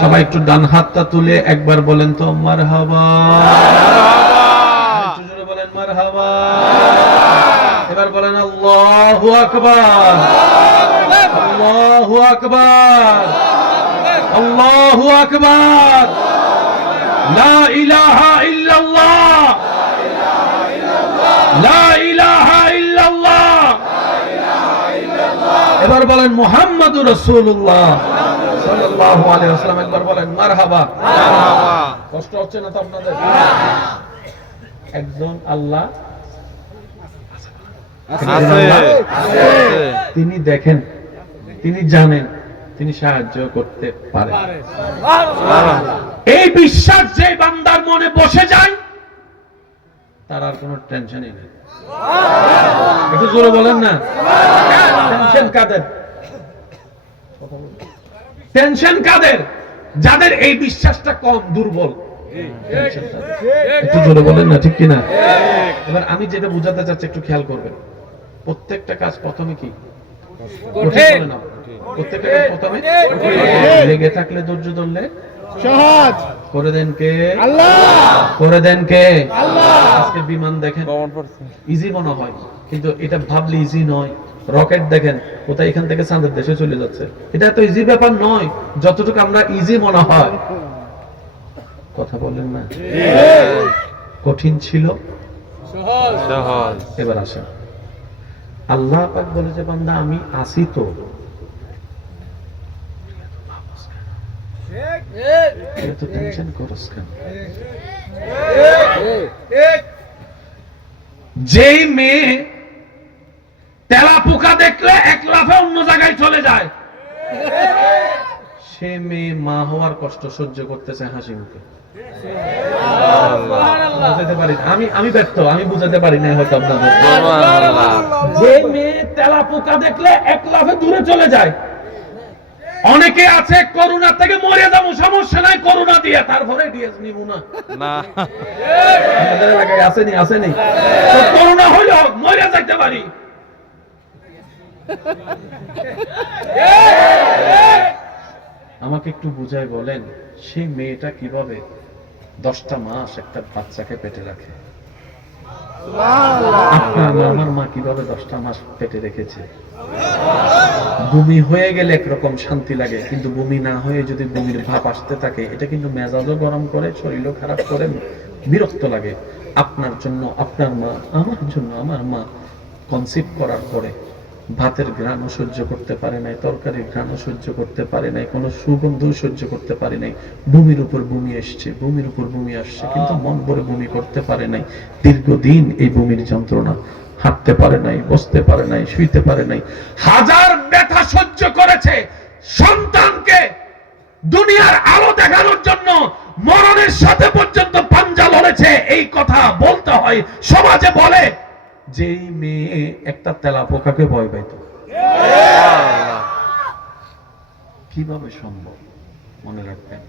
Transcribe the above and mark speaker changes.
Speaker 1: সবাই একটু ডান হাতটা তুলে একবার বলেন তো মার বলেন এবার বলেন আল্লাহু আকবার। আল্লাহু আকবার। আল্লাহু আকবার। লা ইলাহা ইল্লাল্লাহ। লা ইলাহা ইল্লাল্লাহ। এবার বলেন মুহাম্মাদুর রাসূলুল্লাহ। সাল্লাল্লাহু আলাইহি ওয়াসাল্লাম একবার বলেন মারহাবা। কষ্ট হচ্ছে না তো আপনাদের? একজন আল্লাহ তিনি দেখেন তিনি জানেন তিনি সাহায্য করতে পারেন এই বিশ্বাস যে বান্দার মনে বসে যায় তার আর কোনো টেনশনই নেই। একটু জোরে বলেন না। টেনশন কাদের? টেনশন কাদের? যাদের এই বিশ্বাসটা কম দুর্বল। একটু জোরে বলেন না ঠিক কিনা? এবার আমি যেটা বুঝাতে চাচ্ছি একটু খেয়াল করবেন। প্রত্যেকটা কাজ প্রথমে কি। প্রত্যেকটা কাজ প্রথমে লেগে থাকলে ধৈর্য ধরলে?
Speaker 2: সহজ।
Speaker 1: করে দেন কে?
Speaker 2: আল্লাহ।
Speaker 1: করে দেন কে? আজকে বিমান দেখেন ইজি মনে হয়। কিন্তু এটা ভাবলে ইজি নয়। রকেট দেখেন কোথায় এখান থেকে চাঁদের দেশে চলে যাচ্ছে। এটা তো ইজি ব্যাপার নয় যতটুকু আমরা ইজি মনে হয়। কথা বলেন না? কঠিন ছিল? এবার আসেন। আল্লাহ পাক বলেছে বান্দা আমি আসি তো। এত টেনশন করস কেন? যেই মেয়ে তেলা পোকা দেখলে এক লাফে অন্য জায়গায় চলে যায়। সে মেয়ে মা হওয়ার কষ্ট সহ্য করতেছে হাসি মুখে। বুঝাতে পারি আমি আমি ব্যর্থ আমি বুঝাতে পারি না হয়তো আপনাদের। যে মেয়ে তেলা পোকা দেখলে এক লাফে দূরে চলে যায়। অনেকে আছে করোনা থেকে মরে যাব সমস্যা নাই করোনা দিয়ে তারপরে ডিএস নিব না। আমাদের এলাকায় আসেনি আসেনি। করোনা হইল মরে যাইতে পারি। আমাকে একটু বুঝাই বলেন সেই মেয়েটা কীভাবে দশটা মাস একটা বাচ্চাকে পেটে রাখে? আমার মা কীভাবে দশটা মাস পেটে রেখেছে? বমি হয়ে গেলে একরকম শান্তি লাগে কিন্তু বমি না হয়ে যদি বমির ভাব আসতে থাকে এটা কিন্তু মেজাজও গরম করে শরীরও খারাপ করে বিরক্ত লাগে। আপনার জন্য আপনার মা আমার জন্য আমার মা কনসিভ করার পরে ভাতের ঘ্রাণও সহ্য করতে পারে নাই, তরকারির ঘ্রাণও সহ্য করতে পারে নাই, কোনো সুগন্ধও সহ্য করতে পারে নাই। ভূমির উপর ভূমি এসছে, ভূমির উপর ভূমি আসছে, কিন্তু মন ভরে ভূমি করতে পারে নাই। দীর্ঘদিন এই ভূমির যন্ত্রণা, হাঁটতে পারে নাই, বসতে পারে নাই, শুইতে পারে নাই। হাজার ব্যথা সহ্য করেছে সন্তানকে দুনিয়ার আলো দেখানোর জন্য, মরণের সাথে পর্যন্ত পাঞ্জা লড়েছে। এই কথা বলতে হয়, সমাজে বলে যেই মেয়ে একটা তেলা পোকাকে ভয় পাইত। কীভাবে সম্ভব? মনে রাখবেন।